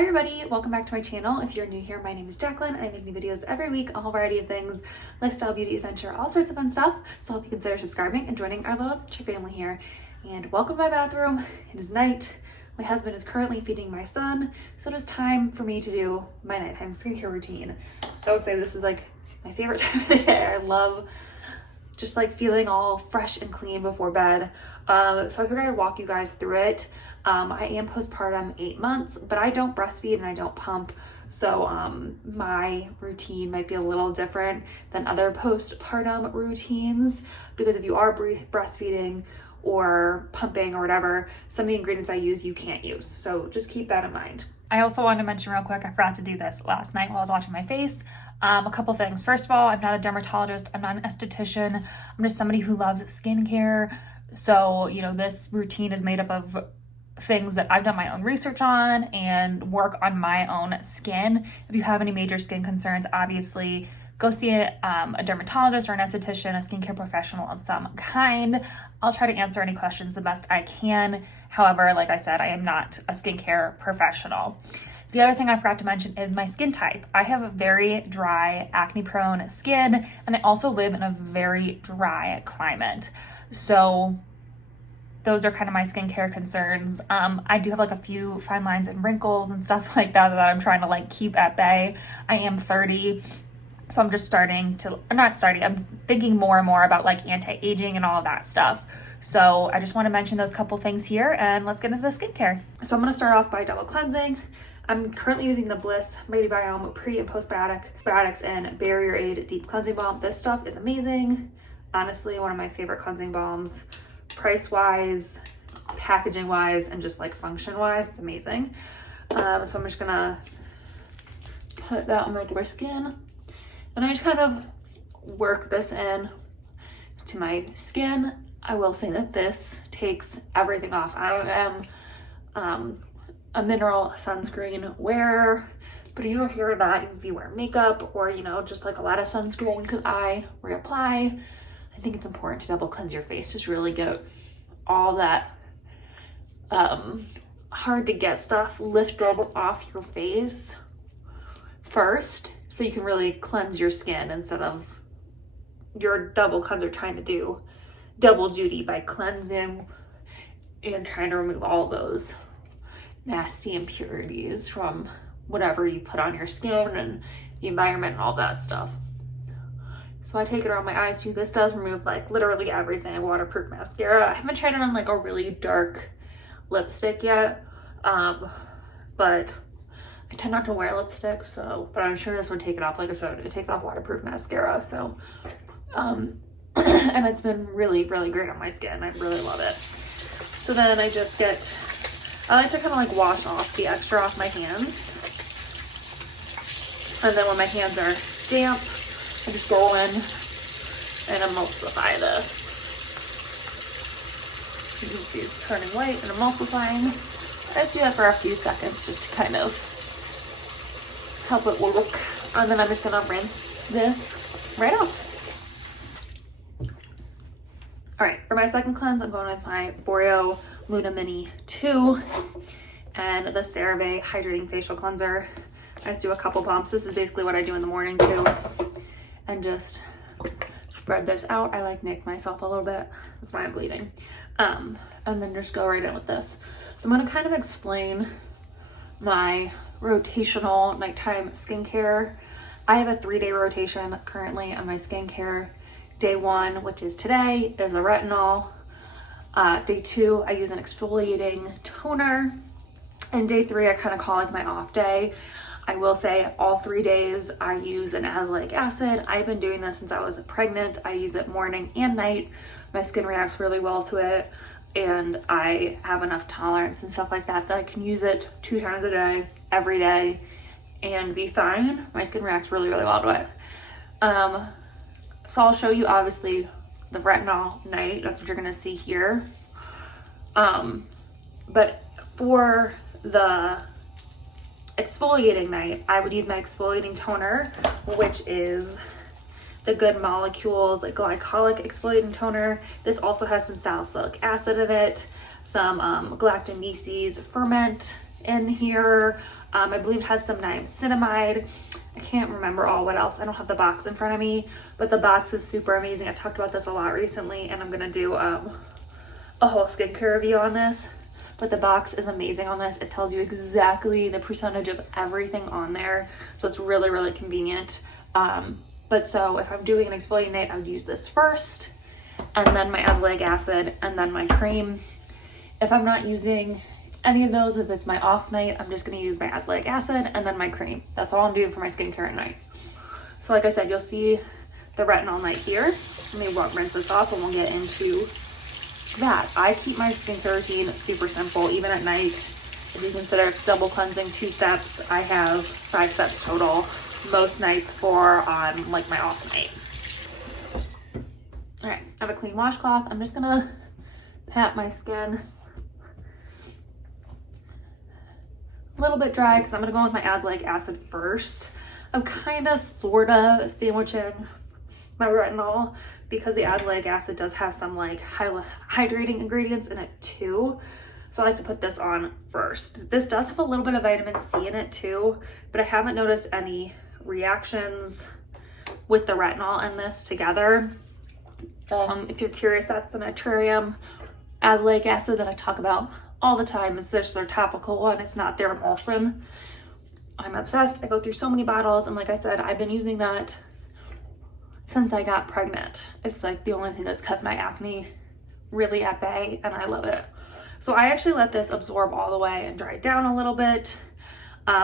Hi everybody, welcome back to my channel. If you're new here, my name is Jacqueline and I make new videos every week, a whole variety of things, lifestyle, beauty, adventure, all sorts of fun stuff. So I hope you consider subscribing and joining our little adventure family here. And welcome to my bathroom. It is night. My husband is currently feeding my son, so it is time for me to do my nighttime skincare routine. So excited. This is like my favorite time of the day. I love just like feeling all fresh and clean before bed. So I figured I'd walk you guys through it. I am postpartum 8 months, but I don't breastfeed and I don't pump. So my routine might be a little different than other postpartum routines, because if you are breastfeeding or pumping or whatever, some of the ingredients I use you can't use. So just keep that in mind. I also wanted to mention real quick, I forgot to do this last night while I was watching my face. A couple things. First of all, I'm not a dermatologist. I'm not an esthetician. I'm just somebody who loves skincare. So, you know, this routine is made up of things that I've done my own research on and work on my own skin. If you have any major skin concerns, obviously go see a dermatologist or an esthetician, a skincare professional of some kind. I'll try to answer any questions the best I can. However, like I said, I am not a skincare professional. The other thing I forgot to mention is my skin type. I have a very dry, acne-prone skin, and I also live in a very dry climate. So those are kind of my skincare concerns. I do have like a few fine lines and wrinkles and stuff like that I'm trying to like keep at bay. I am 30, so I'm just starting to, I'm thinking more and more about like anti-aging and all of that stuff. So I just want to mention those couple things here, and let's get into the skincare. So I'm going to start off by double cleansing. I'm currently using the Bliss Mighty Biome Pre and Postbiotics and Barrier Aid Deep Cleansing Balm. This stuff is amazing. Honestly, one of my favorite cleansing balms. Price-wise, packaging-wise, and just like function-wise, it's amazing. So I'm just gonna put that on my bare skin. And I just kind of work this in to my skin. I will say that this takes everything off. I am a mineral sunscreen wearer, but you don't hear that if you wear makeup or, you know, just like a lot of sunscreen, because I reapply. I think it's important to double cleanse your face, just really get all that hard to get stuff lifted off your face first, so you can really cleanse your skin instead of your double cleanser trying to do double duty by cleansing and trying to remove all those nasty impurities from whatever you put on your skin and the environment and all that stuff. So I take it around my eyes too. This does remove like literally everything. Waterproof mascara. I haven't tried it on like a really dark lipstick yet, but I tend not to wear lipstick, so, but I'm sure this would take it off. Like I said, it takes off waterproof mascara, so, and it's been really, really great on my skin. I really love it. So then I like to kind of like wash off the extra off my hands. And then when my hands are damp, I just go in and emulsify this. It's turning white and emulsifying. I just do that for a few seconds just to kind of help it work. And then I'm just gonna rinse this right off. All right, for my second cleanse, I'm going with my Boreal Luna Mini 2 and the CeraVe Hydrating Facial Cleanser. I just do a couple pumps. This is basically what I do in the morning too. And just spread this out. I like nick myself a little bit. That's why I'm bleeding. And then just go right in with this. So I'm gonna kind of explain my rotational nighttime skincare. I have a 3-day rotation currently on my skincare. Day 1, which is today, is a retinol. Day 2, I use an exfoliating toner. And day 3, I kind of call like my off day. I will say all 3 days I use an azelaic acid. I've been doing this since I was pregnant. I use it morning and night. My skin reacts really well to it, and I have enough tolerance and stuff like that that I can use it 2 times a day, every day, and be fine. My skin reacts really, really well to it. So I'll show you obviously the retinol night. That's what you're gonna see here. But for the exfoliating night, I would use my exfoliating toner, which is the Good Molecules glycolic exfoliating toner. This also has some salicylic acid in it, some galactomyces ferment, in here. I believe it has some niacinamide. I can't remember what else. I don't have the box in front of me, but the box is super amazing. I've talked about this a lot recently, and I'm gonna do a whole skincare review on this. But the box is amazing on this. It tells you exactly the percentage of everything on there, so it's really, really convenient. But so if I'm doing an exfoliating night, I would use this first, and then my azelaic acid, and then my cream. If I'm not using any of those, if it's my off night, I'm just gonna use my azelaic acid and then my cream. That's all I'm doing for my skincare at night. So like I said, you'll see the retinol night here. Let me rinse this off and we'll get into that. I keep my skincare routine super simple, even at night. If you consider double cleansing 2 steps, I have 5 steps total most nights for like my off night. All right, I have a clean washcloth. I'm just gonna pat my skin a little bit dry because I'm gonna go with my azelaic acid first. I'm kind of sorta sandwiching my retinol because the azelaic acid does have some like hydrating ingredients in it too. So I like to put this on first. This does have a little bit of vitamin C in it too, but I haven't noticed any reactions with the retinol and this together. If you're curious, that's the Naturium azelaic acid that I talk about all the time. It's just their topical one. It's not their emulsion. I'm obsessed. I go through so many bottles, and like I said, I've been using that since I got pregnant. It's like the only thing that's kept my acne really at bay, and I love it. So I actually let this absorb all the way and dry down a little bit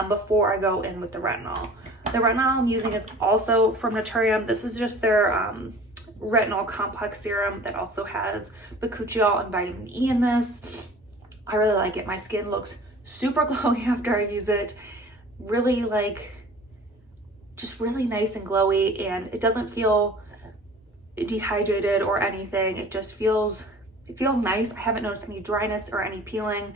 before I go in with the retinol. The retinol I'm using is also from Naturium. This is just their retinol complex serum that also has bakuchiol and vitamin E in this. I really like it. My skin looks super glowy after I use it. Really like, just really nice and glowy, and it doesn't feel dehydrated or anything. It just feels nice. I haven't noticed any dryness or any peeling.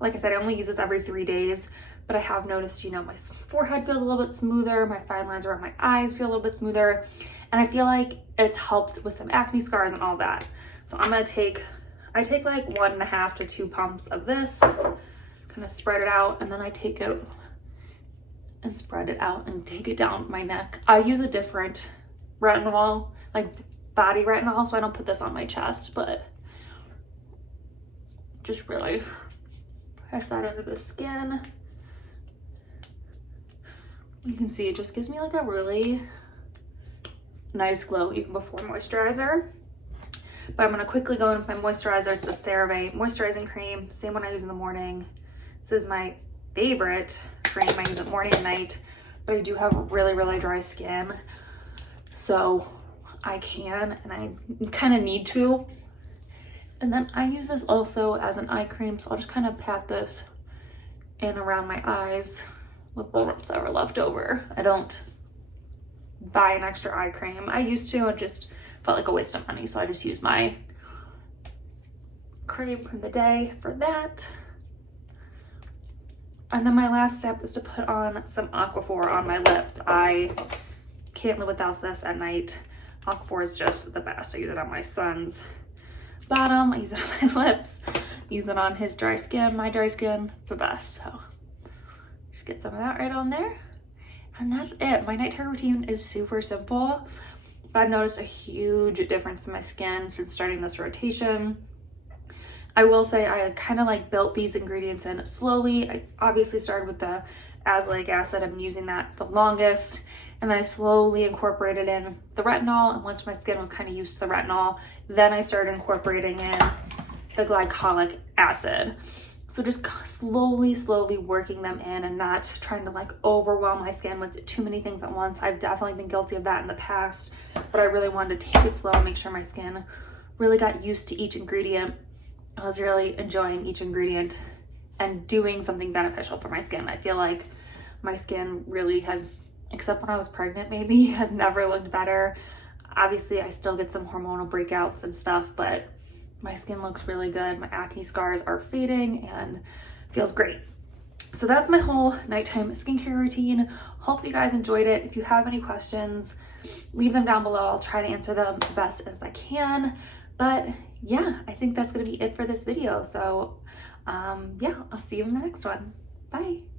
Like I said, I only use this every 3 days, but I have noticed, you know, my forehead feels a little bit smoother. My fine lines around my eyes feel a little bit smoother. And I feel like it's helped with some acne scars and all that. So I'm gonna I take like 1.5 to 2 pumps of this, kind of spread it out, and then I take it and spread it out and take it down my neck. I use a different retinol, like body retinol, so I don't put this on my chest, but just really press that into the skin. You can see it just gives me like a really nice glow even before moisturizer. But I'm gonna quickly go in with my moisturizer. It's a CeraVe moisturizing cream, same one I use in the morning. This is my favorite cream. I use it morning and night, but I do have really, really dry skin. So I can, and I kind of need to. And then I use this also as an eye cream, so I'll just kind of pat this in around my eyes with bulbs that were left over. I don't buy an extra eye cream. I used to, it just felt like a waste of money, so I just use my cream from the day for that. And then my last step is to put on some Aquaphor on my lips. I can't live without this at night. Aquaphor is just the best. I use it on my son's bottom, I use it on my lips, I use it on his dry skin, my dry skin, it's the best. So just get some of that right on there. And that's it. My nighttime routine is super simple, but I've noticed a huge difference in my skin since starting this rotation. I will say I kind of like built these ingredients in slowly. I obviously started with the azelaic acid. I'm using that the longest. And then I slowly incorporated in the retinol. And once my skin was kind of used to the retinol, then I started incorporating in the glycolic acid. So just slowly working them in and not trying to like overwhelm my skin with too many things at once. I've definitely been guilty of that in the past, but I really wanted to take it slow and make sure my skin really got used to each ingredient. I was really enjoying each ingredient and doing something beneficial for my skin. I feel like my skin really has, except when I was pregnant maybe, has never looked better. Obviously I still get some hormonal breakouts and stuff, but my skin looks really good. My acne scars are fading and feels great. So that's my whole nighttime skincare routine. Hope you guys enjoyed it. If you have any questions, leave them down below. I'll try to answer them the best as I can. But yeah, I think that's gonna be it for this video. So yeah, I'll see you in the next one. Bye.